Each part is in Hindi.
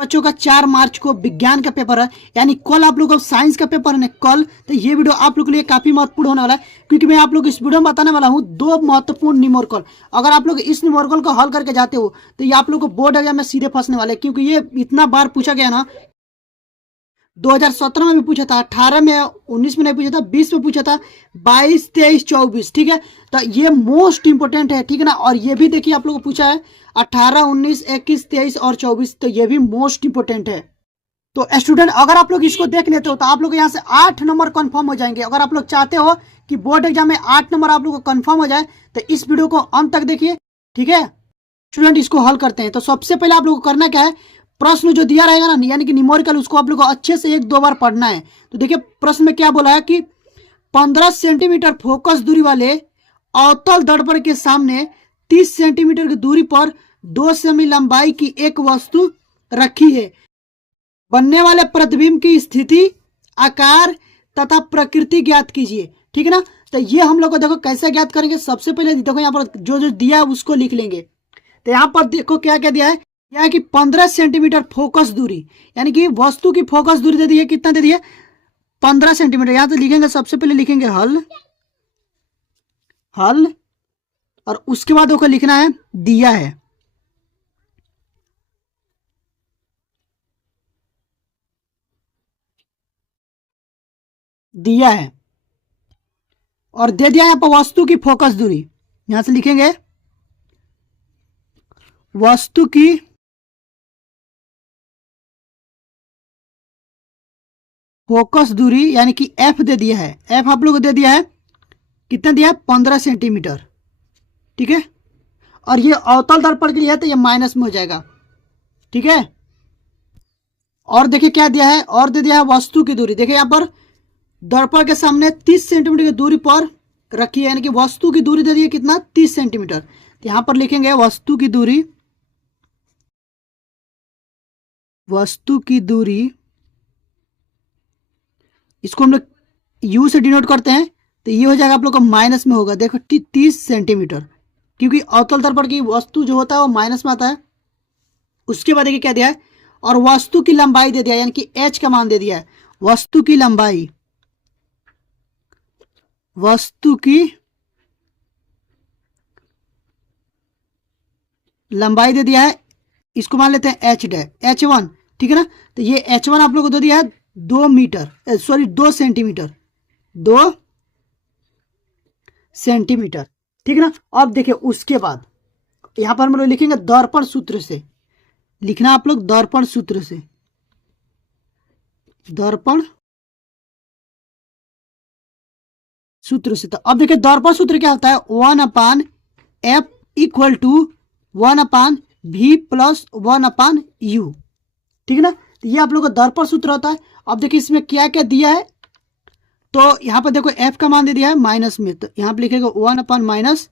बच्चों का 4 मार्च को विज्ञान का पेपर है, यानी कल आप लोगों को साइंस का पेपर है कल। तो ये वीडियो आप लोगों के लिए काफी महत्वपूर्ण होने वाला है, क्योंकि मैं आप लोग इस वीडियो में बताने वाला हूँ 2 महत्वपूर्ण न्यूमेरिकल। अगर आप लोग इस न्यूमेरिकल को हल करके जाते हो तो ये आप लोग को बोर्ड एग्जाम में सीधे फंसने वाले, क्योंकि ये इतना बार पूछा गया ना। 2017 में भी पूछा था, 18 में, 19 में नहीं पूछा था, 20 में पूछा था, 22, 23, 24। ठीक है, तो ये मोस्ट इंपोर्टेंट है। ठीक है ना, और ये भी देखिए आप लोगों को पूछा है 18, 19, 21, 23 और 24, तो ये भी मोस्ट इंपोर्टेंट है। तो स्टूडेंट अगर आप लोग इसको देख लेते हो तो आप लोग यहाँ से 8 नंबर कंफर्म हो जाएंगे। अगर आप लोग चाहते हो कि बोर्ड एग्जाम में 8 नंबर आप लोग को कंफर्म हो जाए तो इस वीडियो को अंत तक देखिए। ठीक है स्टूडेंट, इसको हल करते हैं। तो सबसे पहले आप लोग को करना क्या है, प्रश्न जो दिया रहेगा ना, यानी कि न्यूमेरिकल, उसको आप लोग को अच्छे से 1-2 बार पढ़ना है। तो देखिए प्रश्न में क्या बोला है कि 15 सेंटीमीटर फोकस दूरी वाले अवतल दर्पण के सामने 30 सेंटीमीटर की दूरी पर 2 सेमी लंबाई की एक वस्तु रखी है। बनने वाले प्रतिबिंब की स्थिति, आकार तथा प्रकृति ज्ञात कीजिए। ठीक है ना, तो ये हम लोग को देखो कैसे ज्ञात करेंगे। सबसे पहले देखो यहाँ पर जो जो दिया है उसको लिख लेंगे। तो यहाँ पर देखो क्या क्या दिया है, यह है कि 15 सेंटीमीटर फोकस दूरी, यानी कि वस्तु की फोकस दूरी दे दी है। कितना दे दी है, 15 सेंटीमीटर। यहाँ तो लिखेंगे, सबसे पहले लिखेंगे हल, हल, और उसके बाद उसको लिखना है दिया है। दिया है और दे दिया यहाँ पर वस्तु की फोकस दूरी। यहां से लिखेंगे वस्तु की फोकस दूरी, यानी कि एफ दे दिया है। एफ आप लोगों को दे दिया है, कितना दिया है, 15 सेंटीमीटर। ठीक है, और ये अवतल दर्पण के लिए है तो ये माइनस में हो जाएगा। ठीक है, और देखिए क्या दिया है, और दे दिया है वस्तु की दूरी। देखिए यहाँ पर दर्पण के सामने 30 सेंटीमीटर की दूरी पर रखी है, यानी कि वस्तु की दूरी दे दी है कितना, 30 सेंटीमीटर। तो यहां पर लिखेंगे वस्तु की दूरी, वस्तु की दूरी, इसको हम लोग यू से डिनोट करते हैं। तो ये हो जाएगा आप लोग को माइनस में होगा। देखो 30 सेंटीमीटर, क्योंकि अवतल दर्पण की वस्तु जो होता है वो माइनस में आता है। उसके बाद देखिए क्या दिया है, और वस्तु की लंबाई दे दिया, यानी कि एच का मान दे दिया है। वस्तु की लंबाई, वस्तु की लंबाई दे दिया है, इसको मान लेते हैं एच डे, H1। ठीक है ना, तो ये H1 आप लोग को दे दिया है 2 मीटर, सॉरी 2 सेंटीमीटर, 2 सेंटीमीटर। ठीक है ना, अब देखिए उसके बाद यहां पर हम लोग लिखेंगे दर्पण सूत्र से। लिखना आप लोग दर्पण सूत्र से, दर्पण सूत्र से। तो अब देखिए दर्पण सूत्र क्या होता है, 1/f equal to 1/v plus 1/u। ठीक है ना, तो ये आप लोग का दर्पण सूत्र होता है। अब देखिए इसमें क्या क्या दिया है, तो यहाँ पर देखो f का मान दे दिया है माइनस में, तो यहाँ पर लिखेगा 1/ माइनस,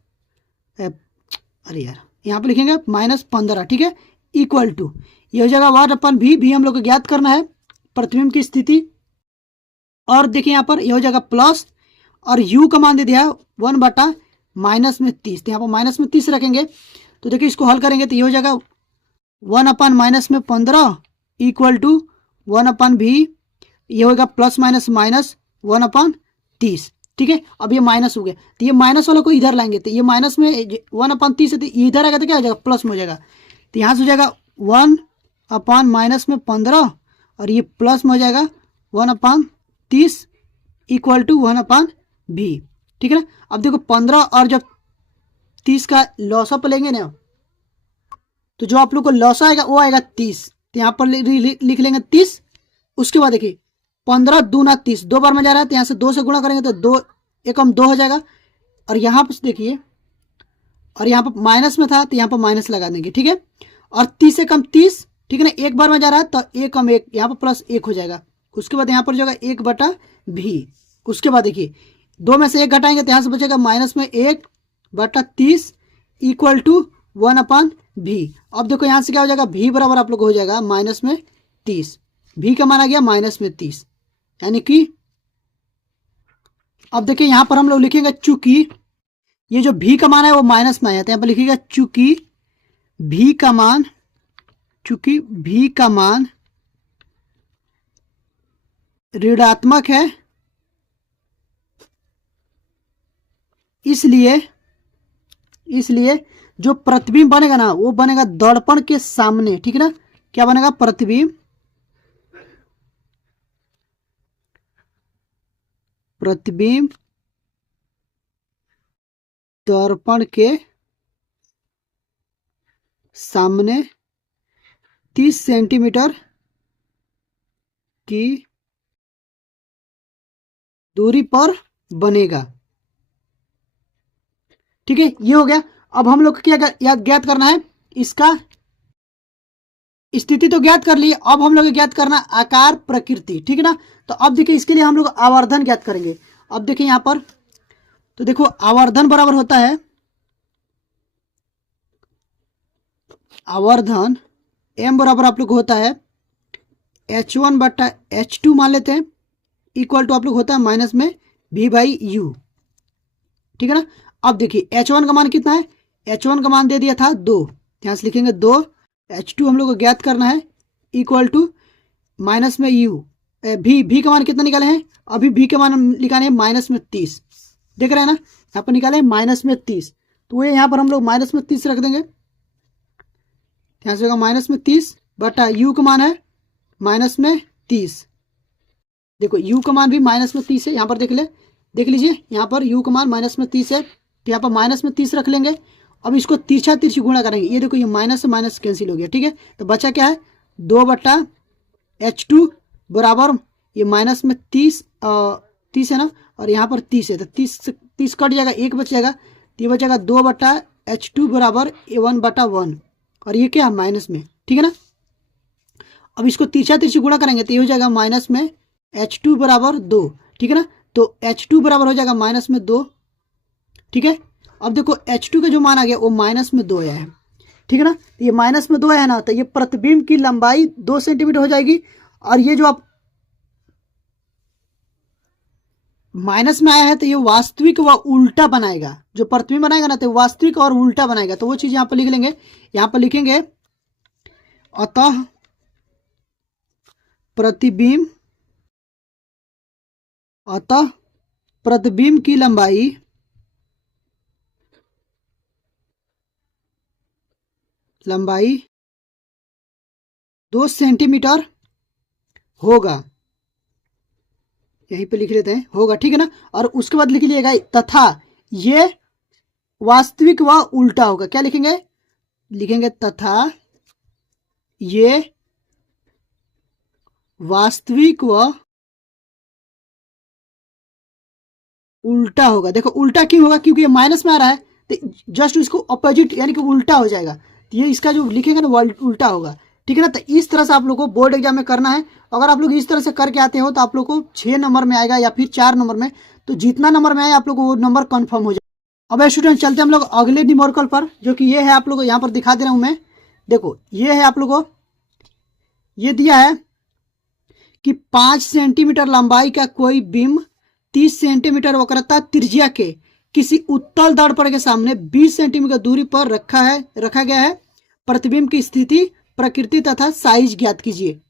अरे यार यहाँ पर लिखेंगे -15। ठीक है, इक्वल टू, ये हो जाएगा 1/v। भी हम लोग को ज्ञात करना है प्रतिबिंब की स्थिति। और देखिए यहाँ पर ये हो जाएगा प्लस, और u का मान दे दिया है 1/-30। तो यहाँ पर माइनस में 30 रखेंगे। तो देखिए इसको हल करेंगे तो ये हो जाएगा 1/-15 इक्वल टू 1/v। ये होगा प्लस माइनस माइनस 1/30। ठीक है, अब ये माइनस हो गया, तो ये माइनस वाला को इधर लाएंगे, तो ये माइनस में 1/30 है, तो इधर आएगा तो क्या हो जाएगा, प्लस में हो जाएगा। तो यहाँ से हो जाएगा 1/-15 और ये प्लस में हो जाएगा 1/30 इक्वल टू 1/v। ठीक है ना, अब देखो 15 और जब 30 का लॉसा पर लेंगे ना, तो जो आप लोग को लॉसा आएगा वो आएगा 30। तो यहाँ पर लिख लेंगे 30। उसके बाद देखिए 15 दूना 30, 2 बार में जा रहा है, तो यहाँ से 2 से गुणा करेंगे तो 2 एकम 2 हो जाएगा। और यहाँ पर देखिए, और यहाँ पर माइनस में था तो यहाँ पर माइनस लगा देंगे। ठीक है, और 30 एकम 30, ठीक है ना, 1 बार में जा रहा है तो 1 यहाँ पर प्लस 1 हो जाएगा। उसके बाद यहाँ पर जो होगा 1/v। उसके बाद देखिए 2 में से 1 घटाएंगे तो यहाँ से बचेगा माइनस में 1/30 इक्वल टू 1/v। अब देखो यहाँ से क्या हो जाएगा, v बराबर आप लोग हो जाएगा माइनस में 30। v का मान आ गया माइनस में 30, यानी कि अब देखिए यहाँ पर हम लोग लिखेंगे चूंकि ये जो v का मान है वो माइनस में आया, तो यहाँ पर लिखिएगा चूंकि v का मान, चूंकि भी का मान ऋणात्मक है, इसलिए जो प्रतिबिंब बनेगा ना वो बनेगा दर्पण के सामने, ठीक है ना। क्या बनेगा? प्रतिबिंब दर्पण के सामने 30 सेंटीमीटर की दूरी पर बनेगा, ठीक है। ये हो गया। अब हम लोग को क्या याद ज्ञात करना है? इसका स्थिति तो ज्ञात कर ली, अब हम लोग ज्ञात करना आकार प्रकृति, ठीक है ना। तो अब देखिए इसके लिए हम लोग आवर्धन ज्ञात करेंगे। अब देखिए यहां पर, तो देखो आवर्धन बराबर होता है, आवर्धन m बराबर आप लोग होता है h1 बटा h2 मान लेते हैं, इक्वल टू आप लोग होता है माइनस में v/u, ठीक है ना। अब देखिए h1 का मान कितना है? h1 का मान दे दिया था 2, यहां से लिखेंगे 2, h2 हम लोग को ज्ञात करना है, इक्वल टू माइनस में u, v का मान कितना निकाले हैं? अभी v का मान निकाले हैं माइनस में 30, देख रहे हैं ना, यहाँ पर निकाले माइनस में 30, तो ये यहाँ पर हम लोग माइनस में 30 रख देंगे, यहाँ से होगा माइनस में 30 बटा u का मान है माइनस में 30। देखो u का मान भी माइनस में 30 है, यहाँ पर देख लीजिए यहाँ पर u का मान माइनस में 30 है, तो यहाँ पर माइनस में 30 रख लेंगे। अब इसको तिरछा तिरछी गुणा करेंगे, ये देखो ये माइनस से माइनस कैंसिल हो गया, ठीक है। तो बचा क्या है? 2 बटा h2 बराबर ये माइनस में 30 है ना, और यहाँ पर 30 है, तो 30 कट जाएगा, 1 बच जाएगा, तो ये बचेगा 2 बटा h2 बराबर 1 बटा 1, और ये क्या है? माइनस में, ठीक है ना। अब इसको तिरछा तिरछी गुणा करेंगे तो ये हो जाएगा माइनस में h2 बराबर 2, ठीक है ना। तो h2 बराबर हो जाएगा माइनस में 2, ठीक है। अब देखो h2 का जो मान आ गया वो माइनस में 2 आया है, ठीक है ना। ये माइनस में 2 है ना, तो ये प्रतिबिंब की लंबाई 2 सेंटीमीटर हो जाएगी, और ये जो आप माइनस में आया है तो ये वास्तविक व उल्टा बनाएगा, जो प्रतिबिंब बनाएगा ना तो वास्तविक और उल्टा बनाएगा, तो वो चीज यहां पर लिख लेंगे। यहां पर लिखेंगे अतः प्रतिबिंब की लंबाई लंबाई 2 सेंटीमीटर होगा, यहीं पे लिख लेते हैं होगा, ठीक है ना। और उसके बाद लिख लीजिएगा तथा ये वास्तविक व उल्टा होगा। क्या लिखेंगे? लिखेंगे तथा ये वास्तविक व उल्टा होगा। देखो उल्टा क्यों होगा? क्योंकि ये माइनस में आ रहा है, तो जस्ट इसको अपोजिट यानी कि उल्टा हो जाएगा, तो ये इसका जो लिखेंगे ना वो उल्टा होगा, ठीक है ना। तो इस तरह से आप लोग को बोर्ड एग्जाम में करना है। अगर आप लोग इस तरह से करके आते हो तो आप लोग को 6 नंबर में आएगा या फिर 4 नंबर में, तो जितना नंबर में आए आप लोग को वो नंबर कंफर्म हो जाए। अब स्टूडेंट चलते हम लोग अगले न्यूमेरिकल पर, जो कि ये है, आप लोग को यहाँ पर दिखा दे रहा हूँ मैं। देखो ये है, आप लोग को ये दिया है कि 5 सेंटीमीटर लंबाई का कोई बिंब 30 सेंटीमीटर वक्रता त्रिज्या के किसी उत्तल दर्पण के सामने 20 सेंटीमीटर दूरी पर रखा गया है। प्रतिबिंब की स्थिति, प्रकृति तथा साइज ज्ञात कीजिए।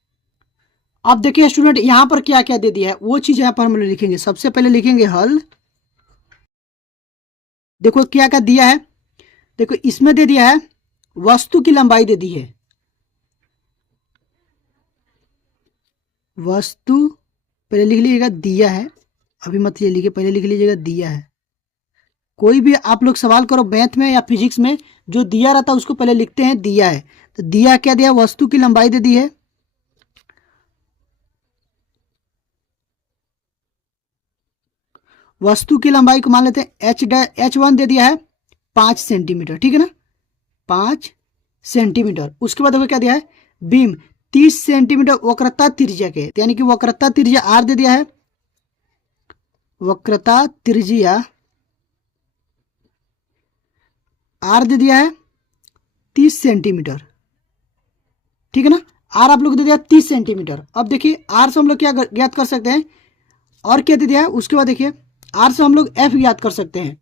अब देखिए स्टूडेंट यहां पर क्या क्या दे दिया है, वो चीज यहां पर हम लोग लिखेंगे। सबसे पहले लिखेंगे हल। देखो क्या क्या दिया है, देखो इसमें दे दिया है वस्तु की लंबाई दे दी है, वस्तु पहले लिख लीजिएगा दिया है, अभी मत ये लिखिए, पहले लिख लीजिएगा दिया है। कोई भी आप लोग सवाल करो मैथ में या फिजिक्स में, जो दिया रहता है उसको पहले लिखते हैं दिया है। तो दिया क्या दिया? वस्तु की लंबाई दे दी है, वस्तु की लंबाई को मान लेते हैं h1 दे दिया है 5 सेंटीमीटर, ठीक है ना, 5 सेंटीमीटर। उसके बाद देखो क्या दिया है? बीम 30 सेंटीमीटर वक्रता त्रिज्या के, यानी कि वक्रता त्रिज्या r दे दिया है, वक्रता त्रिज्या r दे दिया है 30 सेंटीमीटर, ठीक है ना। r आप लोग दे दिया 30 सेंटीमीटर। अब देखिए r से हम लोग क्या ज्ञात कर सकते हैं, और क्या दे दिया है? उसके बाद देखिए r से हम लोग f ज्ञात कर सकते हैं।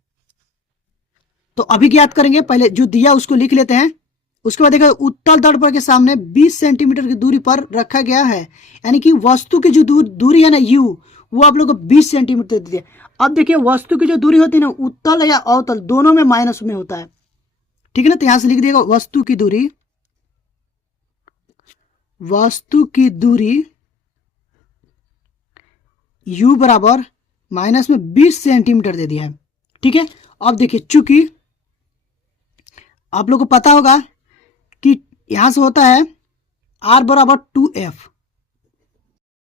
तो अभी ज्ञात करेंगे, पहले जो दिया उसको लिख लेते हैं। उसके बाद देखा उत्तल दर्पण के सामने 20 सेंटीमीटर की दूरी पर रखा गया है, यानी कि वस्तु की जो दूरी है ना यू, वो आप लोग को 20 सेंटीमीटर दे दिया। अब देखिए वस्तु की जो दूरी होती है ना उत्तल या अवतल दोनों में माइनस में होता है, ठीक है ना। तो यहां से लिख दिएगा वस्तु की दूरी u बराबर माइनस में 20 सेंटीमीटर दे दिया है, ठीक है। अब देखिए चूंकि आप लोग को पता होगा कि यहां से होता है r बराबर 2f,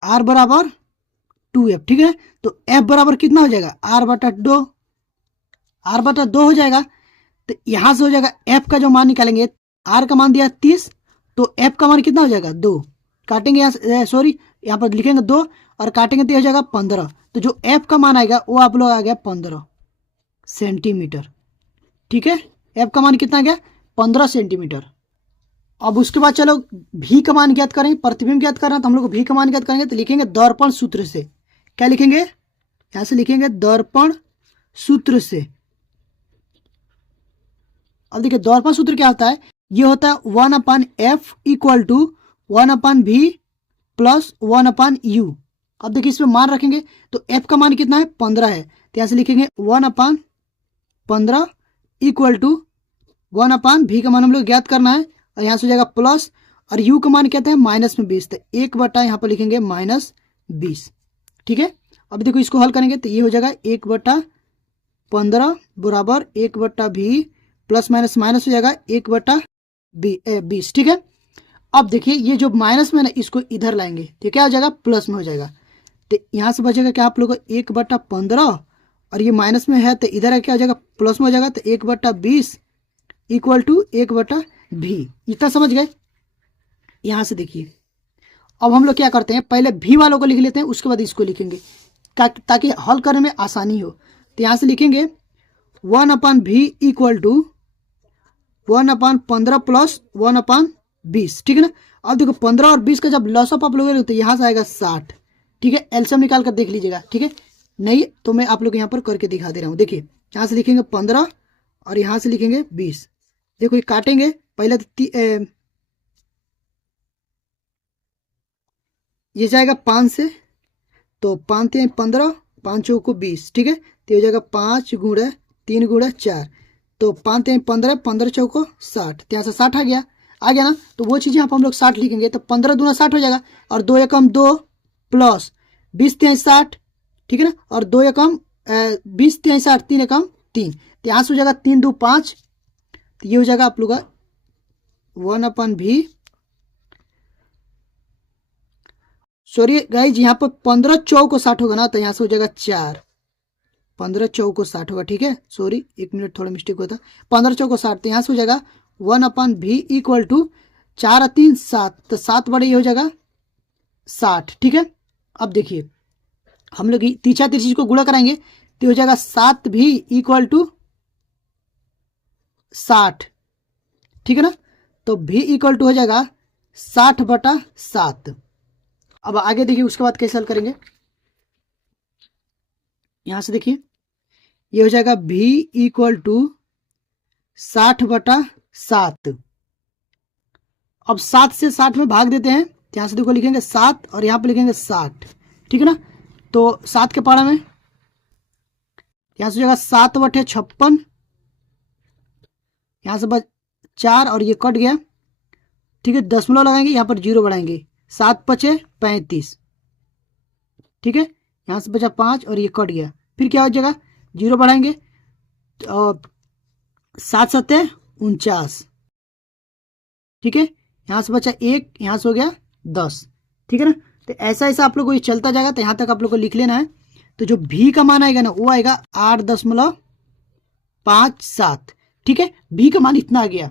r बराबर 2f, ठीक है। तो f बराबर कितना हो जाएगा r/2 हो जाएगा। तो यहां से हो जाएगा f का जो मान निकालेंगे, r का मान दिया 30, तो f का मान कितना हो जाएगा 2, काटेंगे यहाँ सॉरी यहाँ पर लिखेंगे 2 और काटेंगे तो हो जाएगा 15। तो जो f का मान आएगा वो आप लोग आ गया 15 सेंटीमीटर, ठीक है। f का मान कितना आ गया 15 सेंटीमीटर। अब उसके बाद चलो v का मान ज्ञात करें, प्रतिबिंब ज्ञात करना, तो हम लोग v का मान ज्ञात करेंगे तो लिखेंगे दर्पण सूत्र से। क्या लिखेंगे, यहां से लिखेंगे दर्पण सूत्र से। अब देखिए दर्पण सूत्र क्या होता है, ये होता है 1/f equal to 1/v plus 1/u। अब देखिए इसमें मान रखेंगे तो f का मान कितना है 15 है, तो यहां से लिखेंगे 1/15 इक्वल टू 1/v का मान हम लोग ज्ञात करना है, और यहां से हो जाएगा प्लस, और u का मान कहते हैं माइनस में 20, तो 1/ यहाँ पर लिखेंगे -20, ठीक है। अब देखो इसको हल करेंगे तो ये हो जाएगा 1/15 बराबर 1/v प्लस माइनस माइनस हो जाएगा 1/20, ठीक है। अब देखिए ये जो माइनस में ना इसको इधर लाएंगे तो क्या हो जाएगा प्लस में हो जाएगा, तो यहाँ से बचेगा क्या आप लोगों को 1/15, और ये माइनस में है तो इधर क्या हो जाएगा प्लस में हो जाएगा, तो 1/20 इक्वल टू 1/v। इतना समझ गए। यहाँ से देखिए अब हम लोग क्या करते हैं, पहले v वालों को लिख लेते हैं, उसके बाद इसको लिखेंगे ताकि हल करने में आसानी हो। तो यहाँ से लिखेंगे 1/v इक्वल टू 1/15 प्लस 1/20, ठीक है ना। अब देखो 15 और 20 का जब लॉसअप आप लोग तो यहाँ से आएगा 60, ठीक है। एलसीएम निकाल कर देख लीजिएगा, ठीक है। नहीं तो मैं आप लोग यहाँ पर करके दिखा दे रहा हूँ। देखिए यहाँ से लिखेंगे 15 और यहाँ से लिखेंगे 20। देखो ये काटेंगे पहले तो ये जाएगा 5 से, तो 5 3 15, 5 चौको 20, ठीक है। तो हो जाएगा 5 गुणे 3 गुणे 4, तो 5 3 15, 15 चौको 60, तो यहाँ से 60 आ गया ना। तो वो चीज़ यहाँ पर हम लोग 60 लिखेंगे, तो 15 दूना 60 हो जाएगा, और 2 एकम 2 प्लस 20 3 60, ठीक है ना, और 2 एकम 20 3 60, 3 एकम 3, तो यहाँ से हो जाएगा 3 2 5, तो ये हो जाएगा आप लोग का 1/v। सॉरी गाइज यहाँ पर 15 चौको 60 होगा ना, तो यहाँ से हो जाएगा 4, 15 चौको 60 होगा, ठीक है। सॉरी 1 मिनट थोड़ा मिस्टेक होता, 15 चौको 60, तो यहाँ से हो जाएगा 1/v इक्वल टू 4 3 7, तो 7 बड़े ये हो जाएगा 60, ठीक है। अब देखिए हम लोग तीसरा चीज को गुणा कराएंगे तो हो जाएगा 7v इक्वल टू 60, ठीक है ना। तो v इक्वल टू हो जाएगा 60/7। अब आगे देखिए उसके बाद कैसे हल करेंगे, यहां से देखिए ये हो जाएगा v इक्वल टू 60/7। अब 7 से 60 में भाग देते हैं, यहां से देखो लिखेंगे 7 और यहाँ पे लिखेंगे 60, ठीक है ना। तो 7 के पारा में यहां से हो जाएगा 7/56, यहां से बच 4 और ये कट गया, ठीक है। दशमलव लगाएंगे, यहाँ पर 0 बढ़ाएंगे, 7 5 35, ठीक है। यहाँ से बचा 5 और ये कट गया, फिर क्या हो जाएगा 0 बढ़ाएंगे, तो 7 7 49, ठीक है। यहाँ से बचा 1, यहाँ से हो गया 10, ठीक है ना। तो ऐसा ऐसा आप लोग को ये चलता जाएगा, तो यहाँ तक आप लोग को लिख लेना है। तो जो भी का मान आएगा ना वो आएगा 8.57, ठीक है। भी का मान इतना आ गया।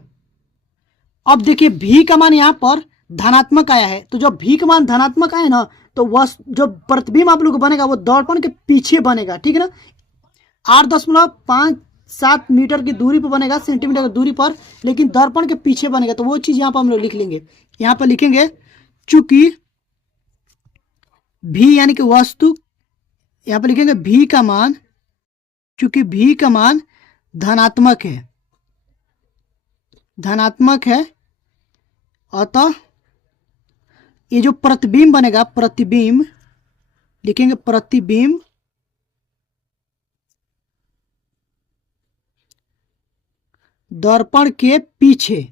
अब देखिए भी का मान यहाँ पर धनात्मक आया है, तो जब भी का मान धनात्मक आए ना तो वह जो प्रतिबिंब आप लोग को बनेगा वो दर्पण के पीछे बनेगा, ठीक है ना। 8.57 मीटर की दूरी पर बनेगा, सेंटीमीटर की दूरी पर, लेकिन दर्पण के पीछे बनेगा। तो वो चीज यहाँ पर हम लोग लिख लेंगे, यहाँ पर लिखेंगे चूंकि भी यानी कि वस्तु, यहाँ पर लिखेंगे भी का मान, चूंकि भी का मान धनात्मक है, धनात्मक है, अतः ये जो प्रतिबिंब बनेगा, प्रतिबिंब लिखेंगे, प्रतिबिंब दर्पण के पीछे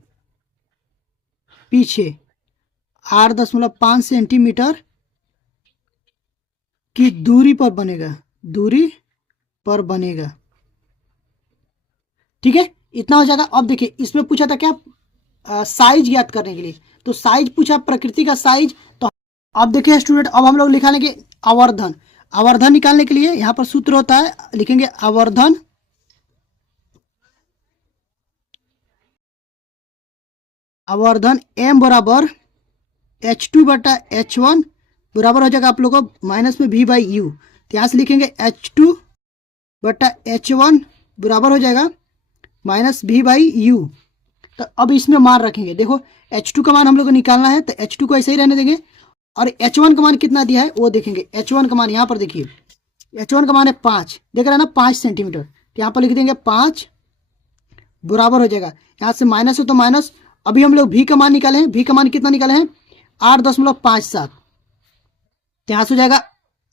8.5 सेंटीमीटर की दूरी पर बनेगा, ठीक है। इतना हो जाएगा। अब देखिए इसमें पूछा था क्या, साइज ज्ञात करने के लिए, तो साइज पूछा, प्रकृति का साइज। तो अब देखिए स्टूडेंट, अब हम लोग निकालेंगे आवर्धन निकालने के लिए यहाँ पर सूत्र होता है, लिखेंगे आवर्धन m बराबर H2/H1 बराबर हो जाएगा आप लोगों को माइनस में v/u। तो यहाँ से लिखेंगे H2/H1 बराबर हो जाएगा माइनस v/u। तो अब इसमें मान रखेंगे, देखो H2 का मान हम लोग को निकालना है, तो H2 को ऐसे ही रहने देंगे, और H1 का मान कितना दिया है वो देखेंगे। H1 का मान यहाँ पर देखिए, H1 का मान है 5, देख रहे हैं ना, 5 सेंटीमीटर। तो यहाँ पर लिख देंगे 5 बराबर हो जाएगा, यहाँ से माइनस है तो माइनस। अभी हम लोग v का मान निकाले हैं, v का मान कितना निकाले हैं, 8.57। तो यहाँ से हो जाएगा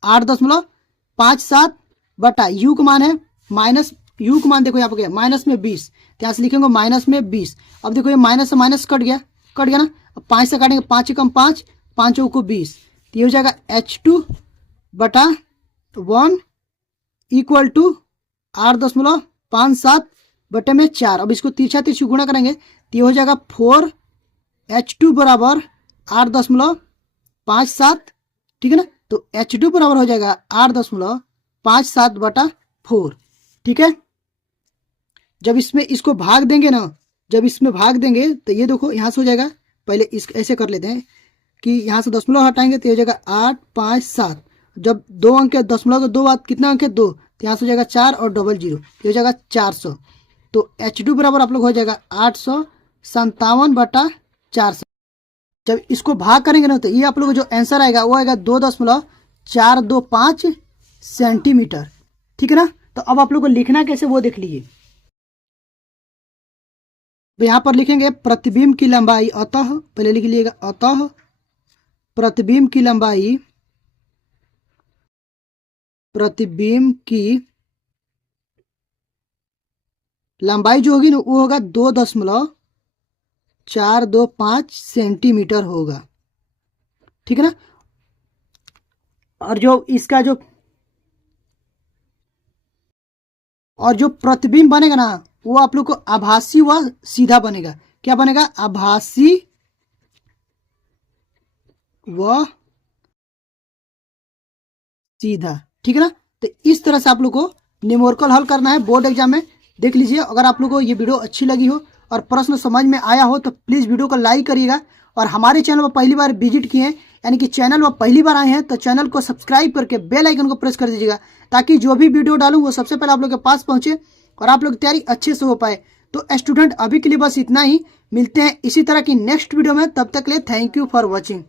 8.57 बटा u का मान है माइनस, u का मान देखो यहाँ पर गया माइनस में 20, तो यहाँ से लिखेंगे माइनस में 20। अब देखो ये माइनस से माइनस कट गया ना, अब 5 से काटेंगे, 5 कम 5, 5 को 20, तो ये हो जाएगा H2/1 इक्वल टू 8.57 बटे में 4। अब इसको तिरछा गुणा करेंगे तो ये हो जाएगा 4 H2 बराबर 8.57, ठीक है ना। तो H2 बराबर हो जाएगा 8.57 बटा 4, ठीक है। जब इसमें इसको भाग देंगे ना, जब इसमें भाग देंगे तो ये देखो यहाँ से हो जाएगा, पहले इस ऐसे कर लेते हैं कि यहाँ से दशमलव हटाएंगे तो ये हो जाएगा 8, 5, 7। जब 2 अंक है, दशमलव के 2 बाद कितना अंक है 2, तो यहाँ से हो जाएगा 4 और डबल 0, ये हो जाएगा 400। तो H2 बराबर आप लोग हो जाएगा 857 बटा 400। जब इसको भाग करेंगे ना तो ये आप लोग को जो आंसर आएगा वो आएगा 2.425 सेंटीमीटर, ठीक है ना। तो अब आप लोग को लिखना कैसे वो देख लीजिए। तो यहाँ पर लिखेंगे प्रतिबिंब की लंबाई, अतः पहले लिख लीजिएगा, अतः प्रतिबिंब की लंबाई जो होगी ना वो होगा 2.425 सेंटीमीटर होगा, ठीक है ना। और जो प्रतिबिंब बनेगा ना वो आप लोग को आभासी व सीधा बनेगा। क्या बनेगा, आभासी व सीधा, ठीक है ना। तो इस तरह से आप लोग को न्यूमेरिकल हल करना है बोर्ड एग्जाम में। देख लीजिए, अगर आप लोग को ये वीडियो अच्छी लगी हो और प्रश्न समझ में आया हो तो प्लीज़ वीडियो को लाइक करिएगा, और हमारे चैनल पर पहली बार विजिट किए हैं यानी कि चैनल पर पहली बार आए हैं तो चैनल को सब्सक्राइब करके बेल आइकन को प्रेस कर दीजिएगा, ताकि जो भी वीडियो डालूं वो सबसे पहले आप लोग के पास पहुंचे और आप लोग तैयारी अच्छे से हो पाए। तो स्टूडेंट अभी के लिए बस इतना ही, मिलते हैं इसी तरह की नेक्स्ट वीडियो में, तब तक के लिए थैंक यू फॉर वॉचिंग।